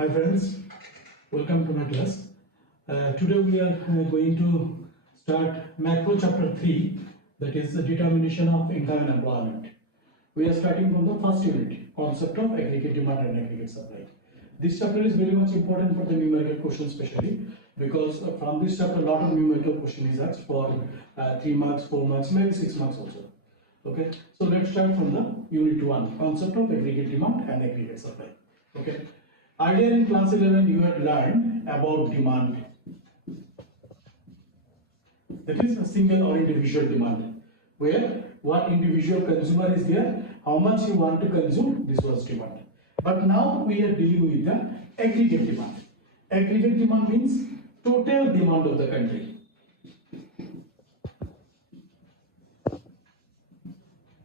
Hi friends, welcome to my class. Today we are going to start macro chapter 3, that is the determination of income and employment. We are starting from the first unit, concept of aggregate demand and aggregate supply. This chapter is very much important for the numerical questions especially because from this chapter a lot of numerical question is asked for 3 marks, 4 marks, maybe 6 marks also. Okay, so let's start from the unit 1, concept of aggregate demand and aggregate supply. Okay. Earlier in class 11 you had learned about demand, that is a single or individual demand, where one individual consumer is there, how much you want to consume, this was demand. But now we are dealing with the aggregate demand. Aggregate demand means total demand of the country.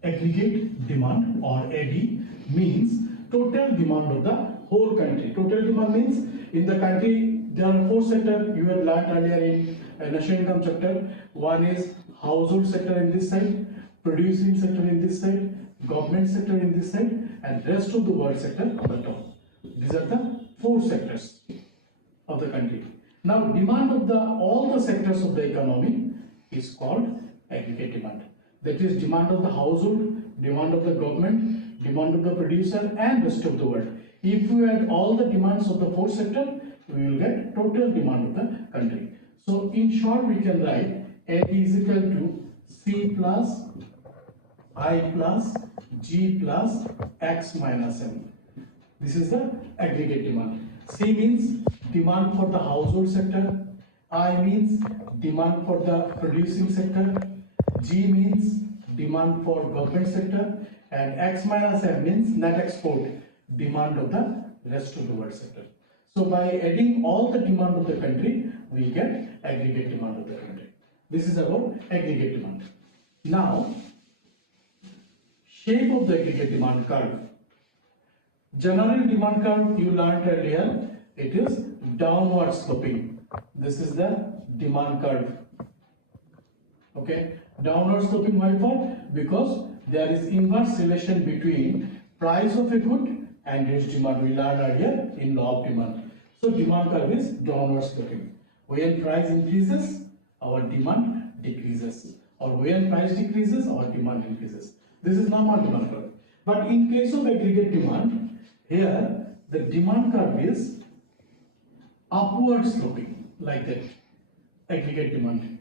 Aggregate demand or AD means total demand of the whole country. Total demand means in the country there are 4 sectors you have learned earlier in national income chapter. One is household sector in this side, producing sector in this side, government sector in this side, and rest of the world sector on the top. These are the 4 sectors of the country. Now demand of the all the sectors of the economy is called aggregate demand. That is demand of the household, demand of the government, demand of the producer, and rest of the world. If we add all the demands of the 4 sector, we will get total demand of the country. So in short, we can write AD is equal to C plus I plus G plus X minus M. This is the aggregate demand. C means demand for the household sector, I means demand for the producing sector, G means demand for government sector, and X minus M means net export, demand of the rest of the world sector. So by adding all the demand of the country, we get aggregate demand of the country. This is about aggregate demand. Now, shape of the aggregate demand curve. General demand curve you learned earlier, it is downward sloping. This is the demand curve. Okay, downward sloping why for? Because there is inverse relation between price of a good and its demand. We learned earlier in law of demand. So demand curve is downward sloping. When price increases, our demand decreases, or when price decreases, our demand increases. This is normal demand curve. But in case of aggregate demand, here the demand curve is upward sloping, like that. Aggregate demand.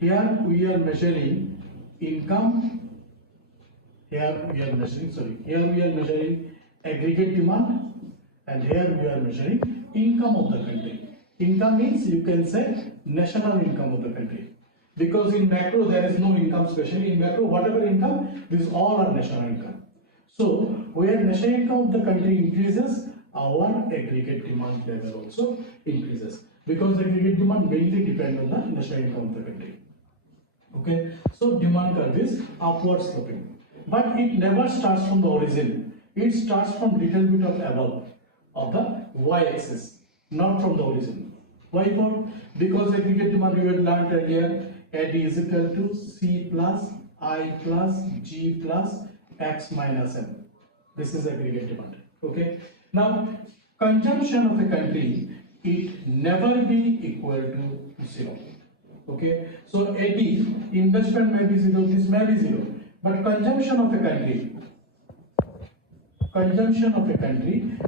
Here we are measuring income. Here we are measuring aggregate demand, and here we are measuring income of the country. Income means you can say national income of the country. Because in macro there is no income, especially in macro, whatever income, these all are national income. So where national income of the country increases, our aggregate demand level also increases. Because aggregate demand mainly depends on the national income of the country. Okay, so demand curve is upward sloping, but it never starts from the origin. It starts from little bit of above of the y-axis, not from the origin. Why for? Because aggregate demand we had learned earlier, AD is equal to C plus I plus G plus X minus M. This is aggregate demand. Okay. Now consumption of a country, it never be equal to 0. Okay, so AD investment may be 0, this may be 0, but consumption of a country,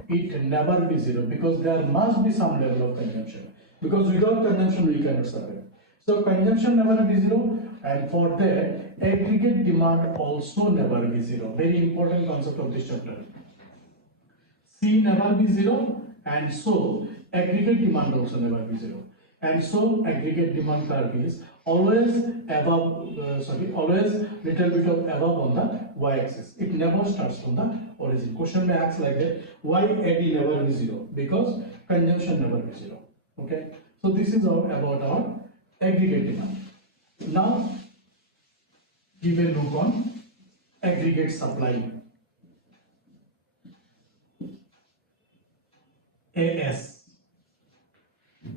it never be 0, because there must be some level of consumption, because without consumption we cannot survive. So consumption never be 0, and for that aggregate demand also never be 0. Very important concept of this chapter. C never be 0, and so aggregate demand also never be 0. And so aggregate demand curve is always above, always little bit of above on the y-axis. It never starts from the origin. Question may ask like that, why AD never be 0? Because consumption never be 0. Okay, so this is all about our aggregate demand. Now give a look on aggregate supply. AS.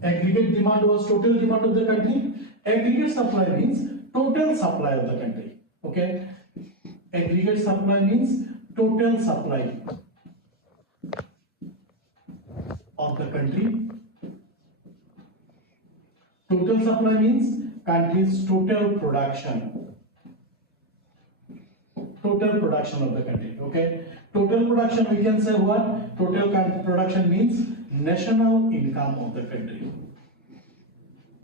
Aggregate demand was total demand of the country. Aggregate supply means total supply of the country. Okay, aggregate supply means total supply. of the country. Total supply means country's total production. Total production of the country. Okay. Total production, we can say what? Total production means national income of the country.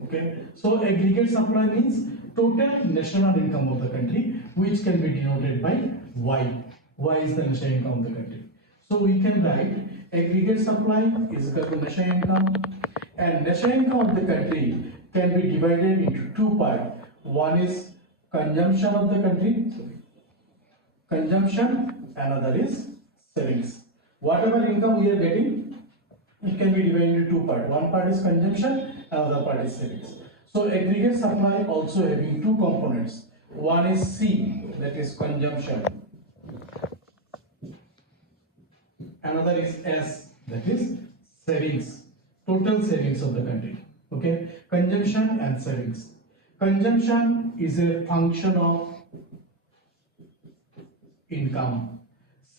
Okay. So aggregate supply means total national income of the country, which can be denoted by Y. Y is the national income of the country. So we can write aggregate supply is equal to national income, and national income of the country can be divided into two parts. One is consumption of the country, consumption, another is savings. Whatever income we are getting, it can be divided into two parts. One part is consumption, another part is savings. So aggregate supply also having two components. One is C, that is consumption. Another is S, that is savings. Total savings of the country. Okay, consumption and savings. Consumption is a function of income.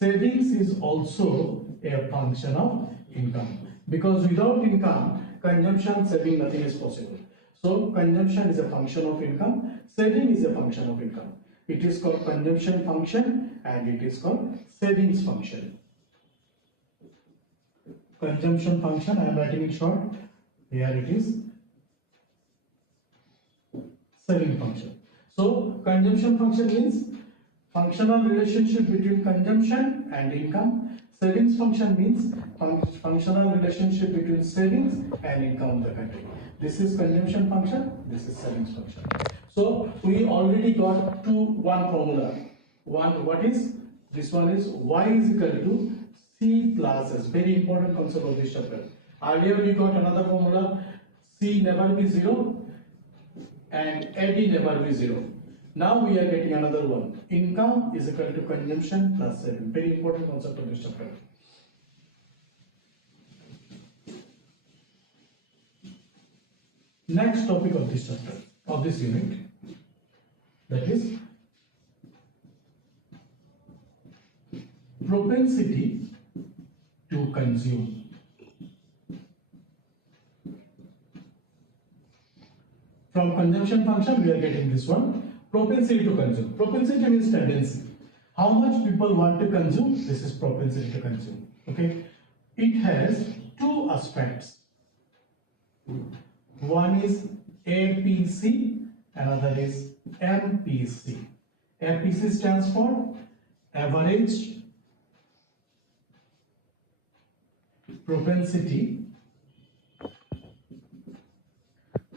Savings is also a function of income, because without income, consumption, saving, nothing is possible. So consumption is a function of income, saving is a function of income. It is called consumption function and it is called savings function. Consumption function, I am writing it short. Here it is saving function. So consumption function means functional relationship between consumption and income. Savings function means functional relationship between savings and income of the country. This is consumption function, this is savings function. So we already got one formula. What is this? One is Y is equal to C plus S. Very important concept of this chapter. Earlier we got another formula, C never be 0 and AD never be 0. Now we are getting another one. Income is equal to consumption plus saving. Very important concept of this chapter. Next topic of this chapter, of this unit, that is propensity to consume. From consumption function, we are getting this one, propensity to consume. Propensity means tendency. How much people want to consume, this is propensity to consume. Okay. It has two aspects. One is APC, another is MPC. APC stands for average propensity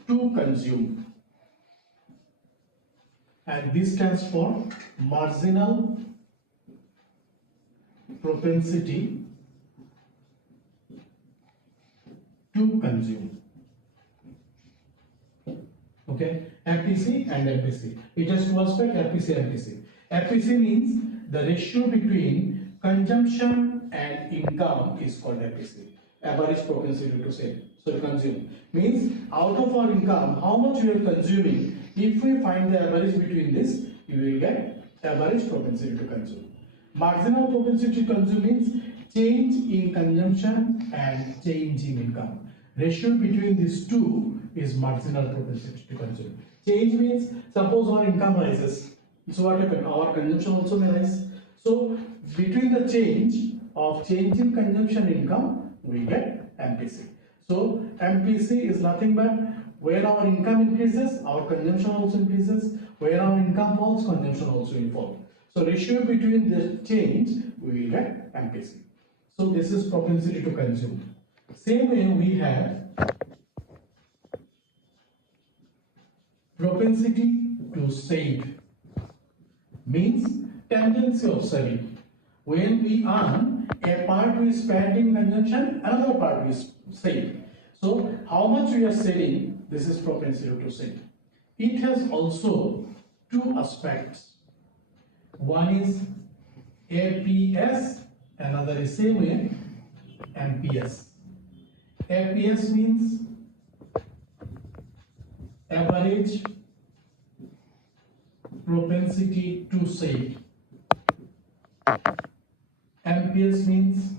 to consume, and this stands for marginal propensity to consume. Okay, FPC and MPC. It has two aspects, FPC and MPC. FPC means the ratio between consumption and income is called FPC. Average propensity to save. So consume means out of our income, how much we are consuming. If we find the average between this, you will get average propensity to consume. Marginal propensity to consume means change in consumption and change in income. Ratio between these two is marginal propensity to consume. Change means suppose our income rises. So what happens? Our consumption also may rise. So between the change in consumption income, we get MPC. So MPC is nothing but when our income increases, our consumption also increases. When our income falls, consumption also will fall. So ratio between the change, we will get MPC. So this is propensity to consume. Same way we have propensity to save, means tendency of saving. When we earn, a part we spend in consumption, another part we save. So how much we are saving, this is propensity to save. It has also two aspects. One is APS, another is same way MPS. APS means average propensity to save. MPS means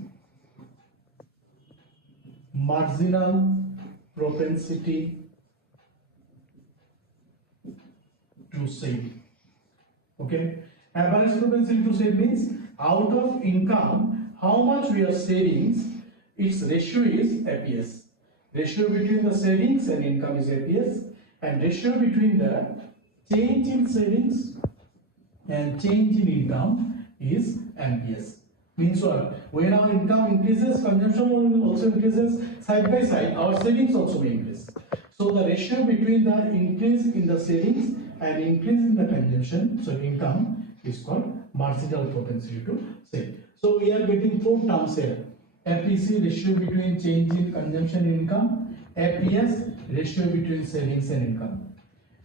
marginal propensity to save. Okay, average propensity to save means out of income how much we are savings, its ratio is APS. Ratio between the savings and income is APS, and ratio between the change in savings and change in income is MPS. Means what? When our income increases, consumption also increases. Side by side, our savings also will increase. So the ratio between the increase in the savings and increase in the consumption, so income, is called marginal propensity to save. So we are getting four terms here. NPC, ratio between change in consumption and income. FPS, ratio between savings and income.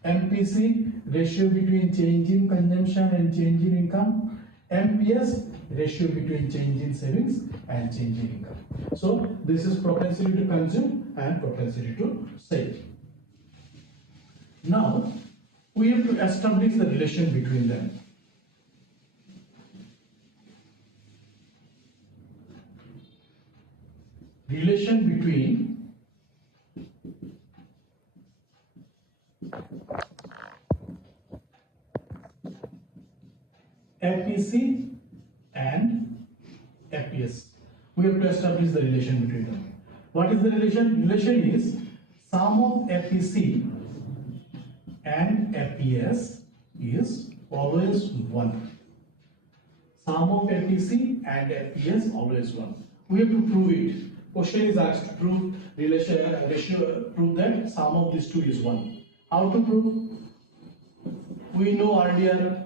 MPC, ratio between change in consumption and change in income. MPS, ratio between change in savings and change in income. So this is propensity to consume and propensity to save. Now we have to establish the relation between them. Relation between NPC and FPS. We have to establish the relation between them. What is the relation? Relation is sum of NPC and FPS is always 1. Sum of NPC and FPS always 1. We have to prove it. Question is asked to prove prove that sum of these two is 1. How to prove? We know earlier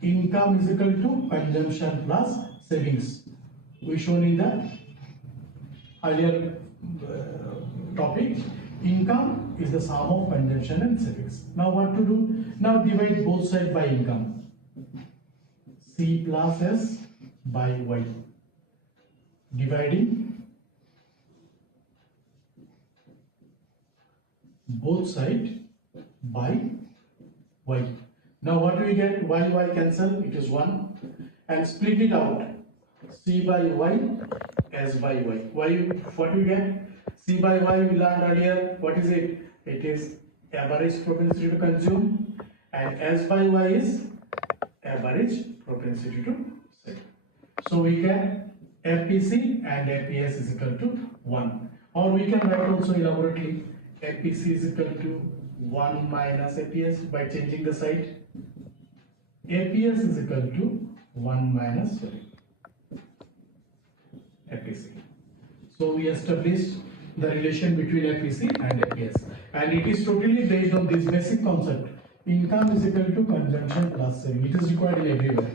income is equal to consumption plus savings. We shown in the earlier topic. Income is the sum of consumption and savings. Now what to do? Now divide both sides by income. C plus S by Y. Dividing both sides by Y. Now what do we get? Y cancel, it is 1, and split it out. C by Y, S by Y. What we get? C by Y we learned earlier. What is it? It is average propensity to consume, and S by Y is average propensity to save. So we get FPC and FPS is equal to 1. Or we can write also elaborately, FPC is equal to 1 minus FPS by changing the side. FPS is equal to 1 minus FPC. So we established the relation between FPC and FPS, and it is totally based on this basic concept. Income is equal to consumption plus saving. It is required in everywhere.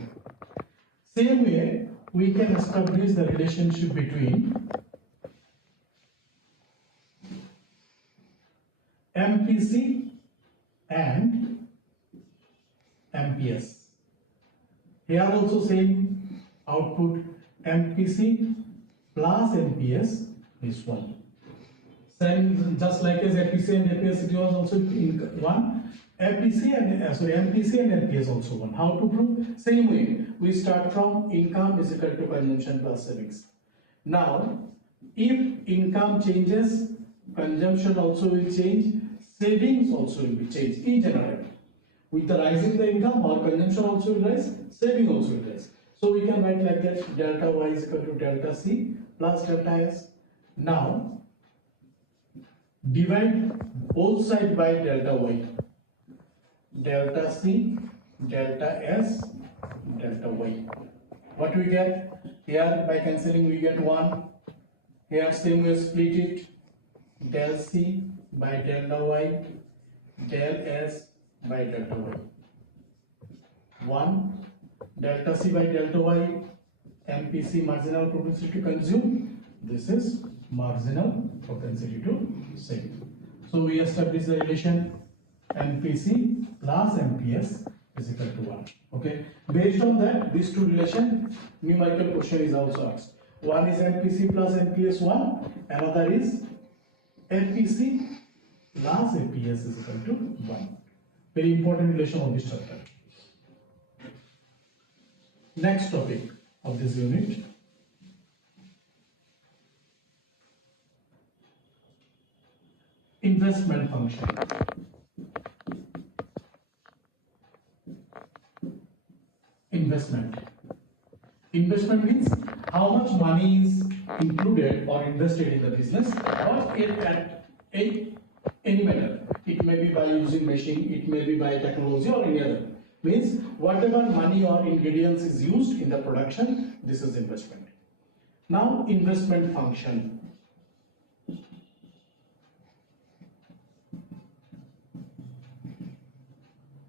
Same way, we can establish the relationship between MPC and MPS. Here also same output, MPC plus MPS is 1. Same, just like as FPC and MPS, it was also in 1. MPC and MPS also 1. How to prove? Same way. We start from income is equal to consumption plus savings. Now, if income changes, consumption also will change, savings also will be changed in general. With the rise in the income, our consumption also will rise, saving also will rise. So we can write like that: delta Y is equal to delta C plus delta S. Now, divide both sides by delta Y. Delta C, delta S, delta Y. What we get? Here by cancelling we get 1. Here same way split it. Del C by delta Y, del S by delta Y. 1. Delta C by delta Y, MPC marginal propensity to consume. This is marginal propensity to save. So we establish the relation MPC plus MPS is equal to 1. Okay. Based on that, these two relation, numerical question is also asked. One is MPC plus MPS 1, another is MPC plus MPS is equal to 1. Very important relation of this chapter. Next topic of this unit, investment function. Investment. Investment means how much money is included or invested in the business or at any matter. It may be by using machine, it may be by technology or any other. Means whatever money or ingredients is used in the production, this is investment. Now investment function.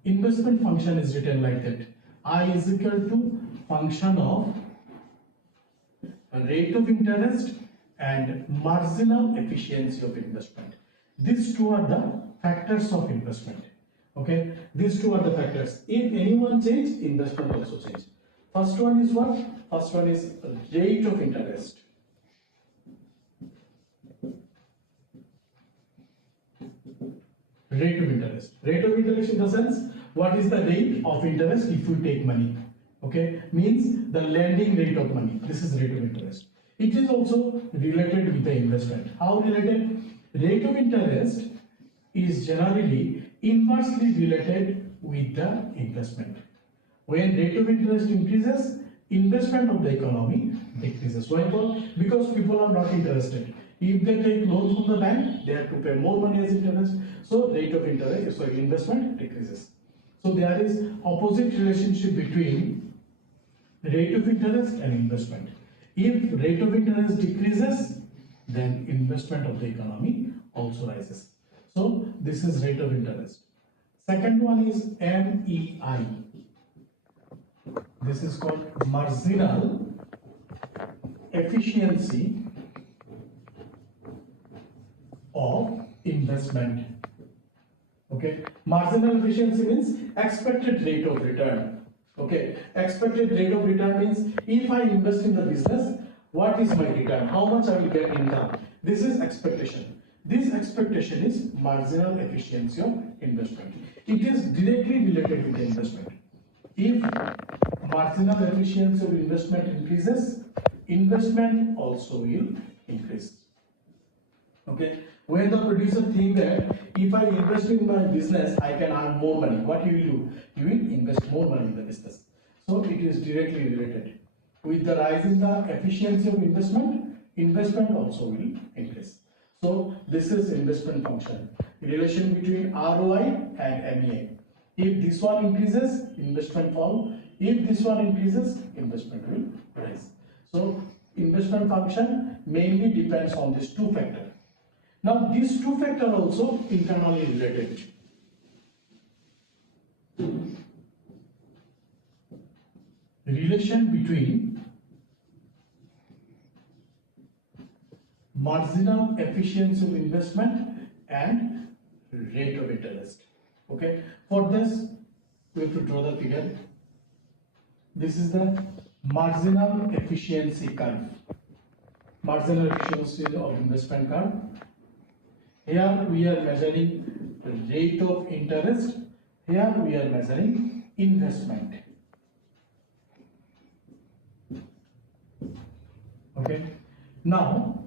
Investment function is written like that. I is equal to function of rate of interest and marginal efficiency of investment. These two are the factors of investment. Okay, these two are the factors. If anyone change, investment also change. First one is what? First one is rate of interest. Rate of interest. Rate of interest in the sense, what is the rate of interest if you take money? Okay, means the lending rate of money. This is rate of interest. It is also related with the investment. How related? Rate of interest is generally inversely related with the investment. When rate of interest increases, investment of the economy decreases. Why? Because people are not interested. If they take loans from the bank, they have to pay more money as interest. So rate of interest, investment decreases. So there is opposite relationship between rate of interest and investment. If rate of interest decreases, then investment of the economy also rises. So this is rate of interest. Second one is MEI. This is called marginal efficiency of investment. Okay, marginal efficiency means expected rate of return. Okay, expected rate of return means if I invest in the business, what is my return? How much I will get income? This is expectation. This expectation is marginal efficiency of investment. It is directly related with the investment. If marginal efficiency of investment increases, investment also will increase. Okay, when the producer thinks that if I invest in my business, I can earn more money, what you will do? You will invest more money in the business. So it is directly related. With the rise in the efficiency of investment, investment also will increase. So this is investment function. Relation between ROI and MEI. If this one increases, investment fall. If this one increases, investment will rise. So investment function mainly depends on these two factors. Now these two factors are also internally related. Relation between marginal efficiency of investment and rate of interest. Okay, for this we have to draw the figure. This is the marginal efficiency curve. Marginal efficiency of investment curve. Here we are measuring rate of interest. Here we are measuring investment. Okay. Now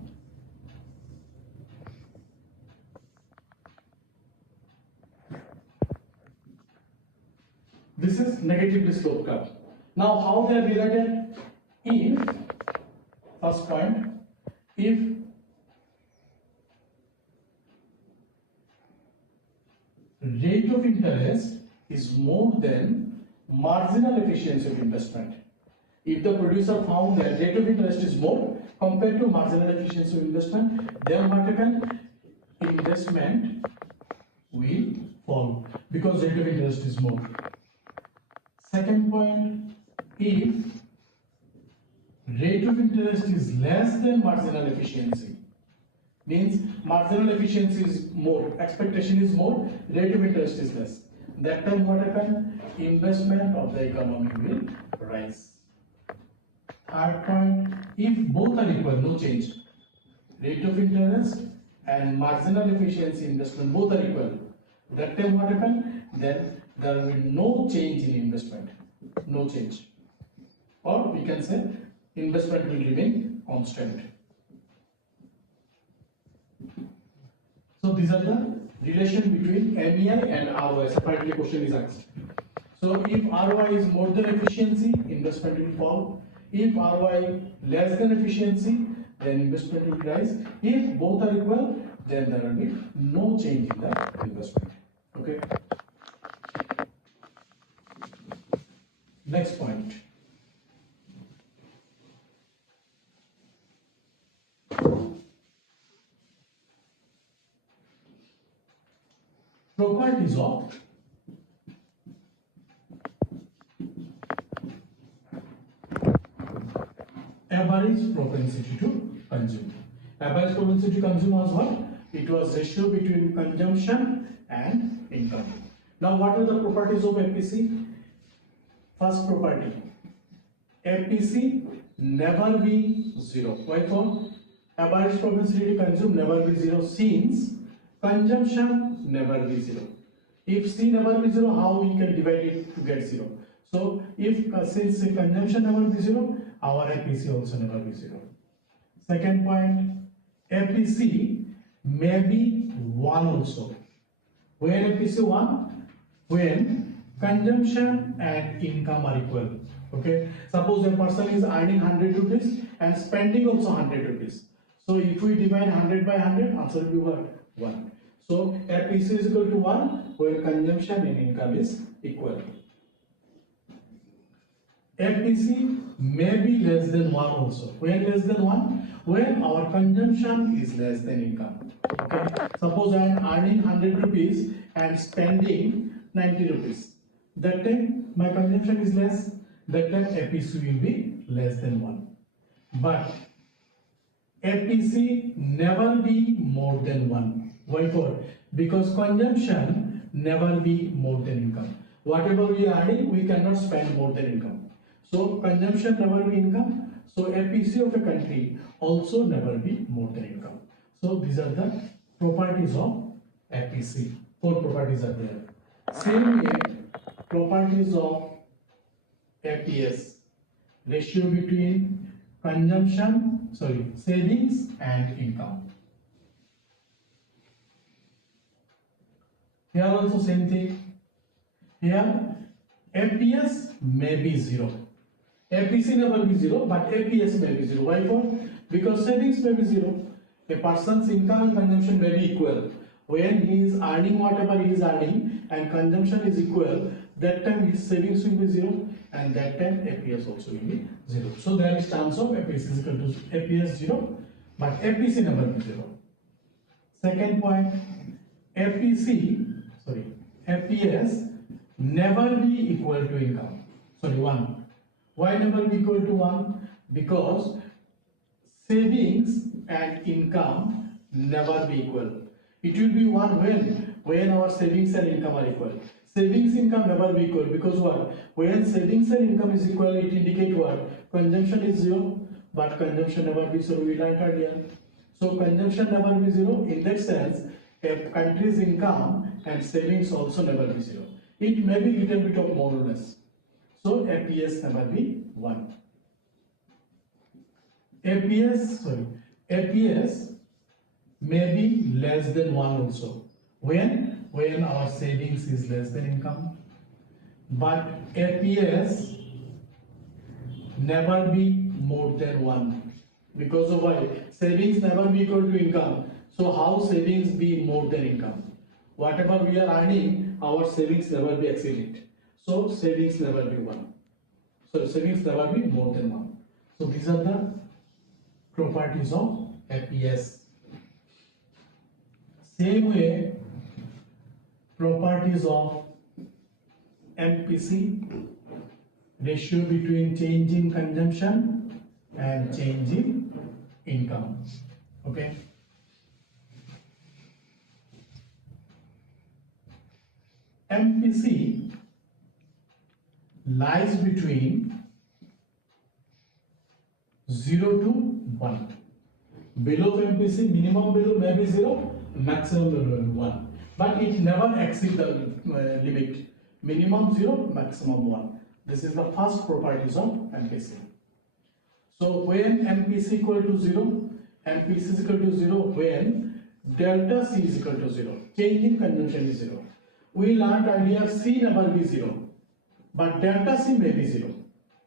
this is negatively sloped curve. Now how they are related? If first point, if rate of interest is more than marginal efficiency of investment. If the producer found that rate of interest is more compared to marginal efficiency of investment, then what happens? Investment will fall because rate of interest is more. Second point, if rate of interest is less than marginal efficiency, means marginal efficiency is more, expectation is more, rate of interest is less. That time what happens? Investment of the economy will rise. Third point, if both are equal, no change. Rate of interest and marginal efficiency investment both are equal. That time what happens? Then there will be no change in investment. No change. Or we can say investment will remain constant. So these are the relation between MEI and ROI. Separately question is asked. So if ROI is more than efficiency, investment will fall. If ROI less than efficiency, then investment will rise. If both are equal, then there will be no change in the investment. Okay. Next point. Properties of average propensity to consume. Average propensity to consume was what? It was ratio between consumption and income. Now what are the properties of FPC? First property, FPC never be zero. Why for? Average propensity to consume never be zero, since consumption never be zero. If C never be zero, how we can divide it to get zero? So if since consumption never be zero, our FPC also never be zero. Second point, FPC may be 1 also. When FPC 1? When consumption and income are equal. Okay. Suppose a person is earning 100 rupees and spending also 100 rupees. So if we divide 100 by 100, answer will be what? 1. So FPC is equal to 1 when consumption and income is equal. FPC may be less than 1 also. When less than 1? When our consumption is less than income. Okay. Suppose I am earning 100 rupees and spending 90 rupees. That time my consumption is less. That time FPC will be less than 1. But FPC never be more than 1. Why for? Because consumption never be more than income. Whatever we are earning, we cannot spend more than income. So consumption never be income. So FPC of a country also never be more than income. So these are the properties of FPC. 4 properties are there. Same way, properties of FPS, ratio between savings and income. Here also same thing. Here FPS may be 0. FPC never be 0, but FPS may be 0. Why for? Because savings may be 0. A person's income and consumption may be equal. When he is earning whatever he is earning and consumption is equal, that time his savings will be 0 and that time FPS also will be 0. So there is chance of FPS is equal to FPS 0, but FPC never be 0. Second point, FPS never be equal to income. 1. Why never be equal to 1? Because savings and income never be equal. It will be 1 when our savings and income are equal. Savings income never be equal, because what? When savings and income is equal, it indicates what? Consumption is 0, but consumption never be 0. We learned earlier. So consumption never be 0. In that sense, a country's income and savings also never be 0. It may be little bit of more or less. So FPS never be 1. FPS may be less than 1 also. When our savings is less than income. But FPS never be more than 1. Because of why? Savings never be equal to income. So how savings be more than income? Whatever we are earning, our savings never be exceeded. So savings never be 1. So savings never be more than 1. So these are the properties of FPS. Same way, properties of MPC, ratio between change in consumption and change in income. Okay. MPC lies between 0 to 1. Below MPC, minimum below may be 0, maximum below 1. But it never exceeds the limit. Minimum 0, maximum 1. This is the first properties of MPC. So when MPC equal to 0, MPC is equal to 0 when delta C is equal to 0. change in consumption is 0. We learned earlier C never be 0, but delta C may be 0.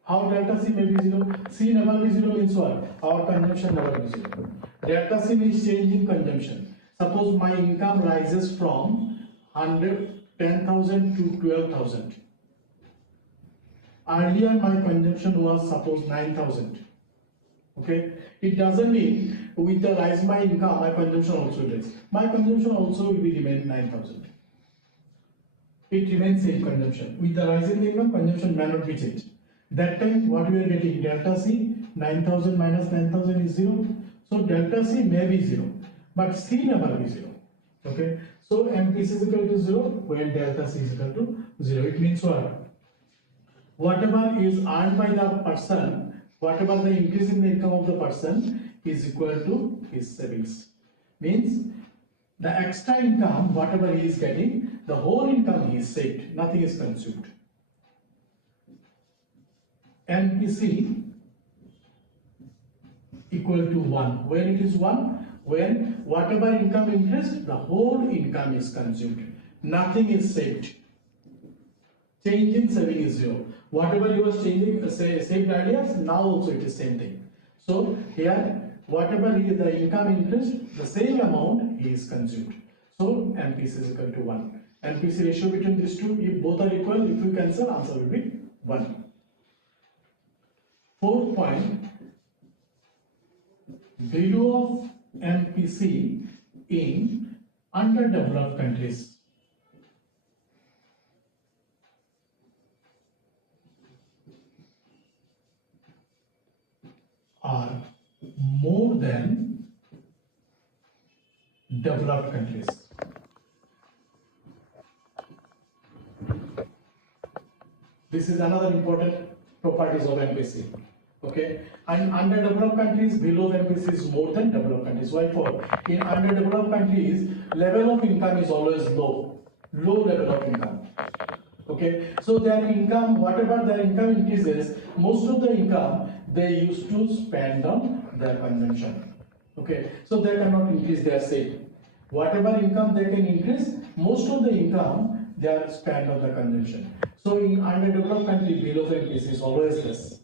How delta C may be 0? C never be 0 means what? Our consumption never be 0. Delta C means change in consumption. Suppose my income rises from 10,000 to 12,000. Earlier my consumption was suppose 9,000. Okay, it doesn't mean with the rise my income, my consumption also rise. My consumption also will be remain 9,000. It remains same consumption. With the rise in the income, consumption may not be changed. That time what we are getting delta C, 9,000 minus 9,000 is 0. So delta C may be 0, but C never be 0. Okay, so MPC is equal to 0 when delta C is equal to 0. It means what? Whatever is earned by the person, whatever the increase in the income of the person is equal to his savings. Means the extra income, whatever he is getting, the whole income he is saved, nothing is consumed. NPC equal to 1. When it is 1? When whatever income increased, the whole income is consumed. Nothing is saved. Change in saving is 0. Whatever you was changing, saved earlier, now also it is same thing. So here, whatever the income increased, the same amount is consumed. So MPC is equal to 1. MPC ratio between these two, if both are equal, if you cancel, answer will be 1. Fourth point, value of MPC in underdeveloped countries. Are more than developed countries. This is another important properties of MPC. Okay, and underdeveloped countries, below MPC is more than developed countries. Why for? In underdeveloped countries, level of income is always low level of income. Okay, so their income, whatever their income increases, most of the income they used to spend on their consumption. Okay, so they cannot increase their save. Whatever income they can increase, most of the income they are spent on the consumption. So in underdeveloped country, below the MPC is always less.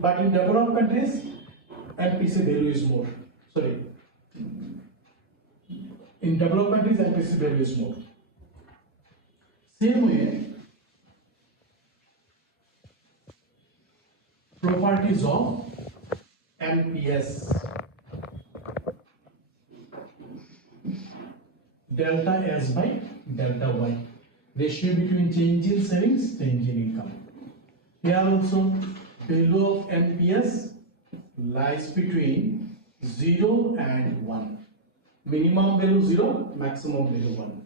But in developed countries, MPC value is more. Sorry. In developed countries, MPC value is more. Same way, properties of MPS. Delta S by delta Y. Ratio between change in savings, change in income. Here also, value of NPS lies between 0 and 1. Minimum value 0, maximum value 1.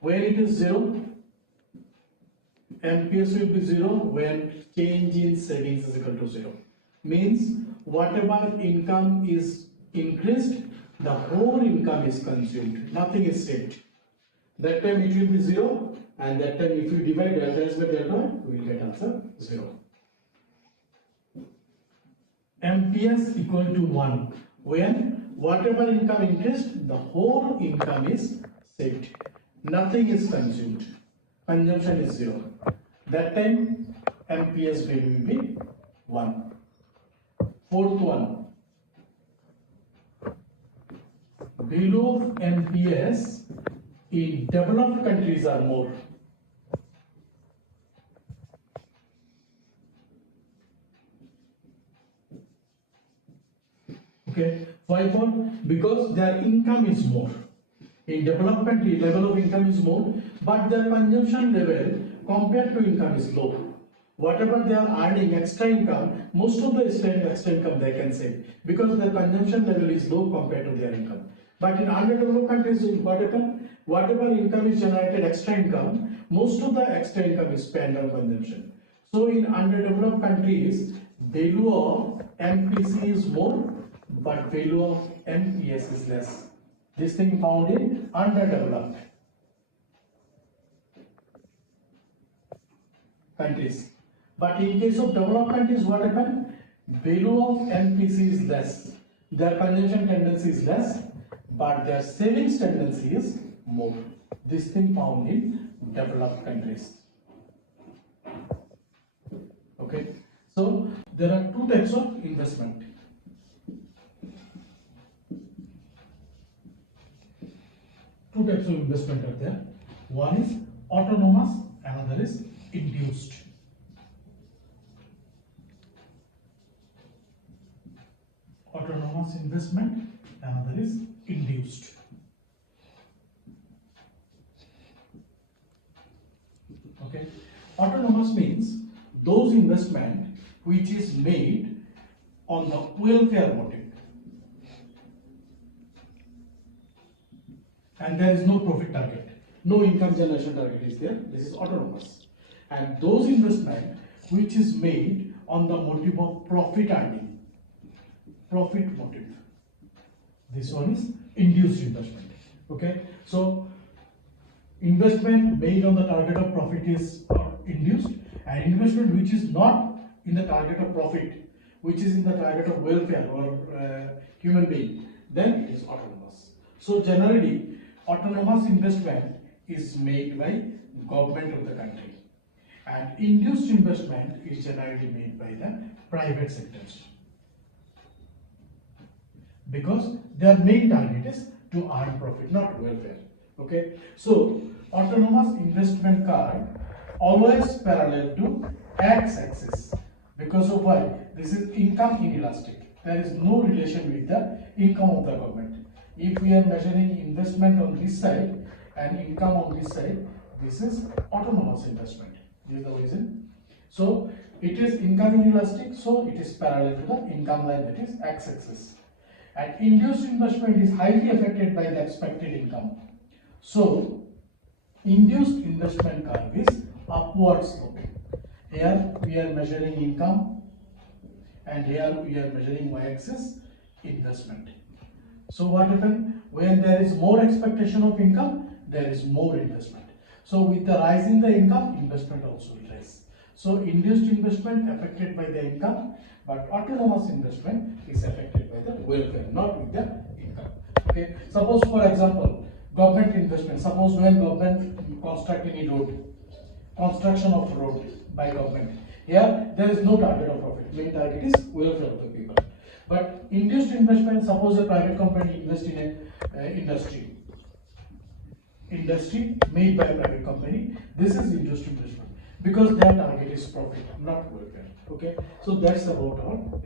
When it is 0, NPS will be 0 when change in savings is equal to 0. Means whatever income is increased, the whole income is consumed. Nothing is saved. That time it will be 0, and that time if you divide delta S by delta Y, we will get answer 0. MPS equal to 1 when whatever income increased, the whole income is saved. Nothing is consumed. Consumption is 0. That time MPS value will be 1. Fourth one, value of NPS in developed countries are more. Okay, why for? Because their income is more. In developed country, level of income is more, but their consumption level compared to income is low. Whatever they are earning extra income, most of the extra income they can save because their consumption level is low compared to their income. But in underdeveloped countries, what happens? Whatever income is generated, extra income, most of the extra income is spent on consumption. So in underdeveloped countries, value of MPC is more, but value of MPS is less. This thing found in underdeveloped countries. But in case of developed countries, what happened? Value of NPC is less. Their consumption tendency is less, but their savings tendency is more. This thing found in developed countries. Okay, so there are two types of investment. Two types of investment are there. One is autonomous, another is induced. Autonomous investment, another is induced. Okay, autonomous means those investment which is made on the welfare motive, and there is no profit target, no income generation target is there. This is autonomous. And those investment which is made on the motive of profit earning, profit motive, this one is induced investment. Okay, so investment made on the target of profit is induced, and investment which is not in the target of profit, which is in the target of welfare or human being, then it is autonomous. So generally autonomous investment is made by government of the country, and induced investment is generally made by the private sectors, because their main target is to earn profit, not welfare. Okay, so autonomous investment curve always parallel to x-axis. Because of why? This is income inelastic. There is no relation with the income of the government. If we are measuring investment on this side and income on this side, this is autonomous investment. This is the reason. So it is income inelastic, so it is parallel to the income line, that is x-axis. And induced investment is highly affected by the expected income. So induced investment curve is upward sloping. Here we are measuring income, and here we are measuring y-axis investment. So what happens when there is more expectation of income, there is more investment. So with the rise in the income, investment also will rise. So induced investment affected by the income, but autonomous investment is affected by the welfare, not with the income. Okay. Suppose for example, government investment. Suppose when government construct any road, construction of road by government. Here there is no target of profit. Main target is welfare of the people. But induced investment, suppose a private company invest in a industry made by a private company. This is induced investment because their target is profit, not welfare. Okay, so that's about all.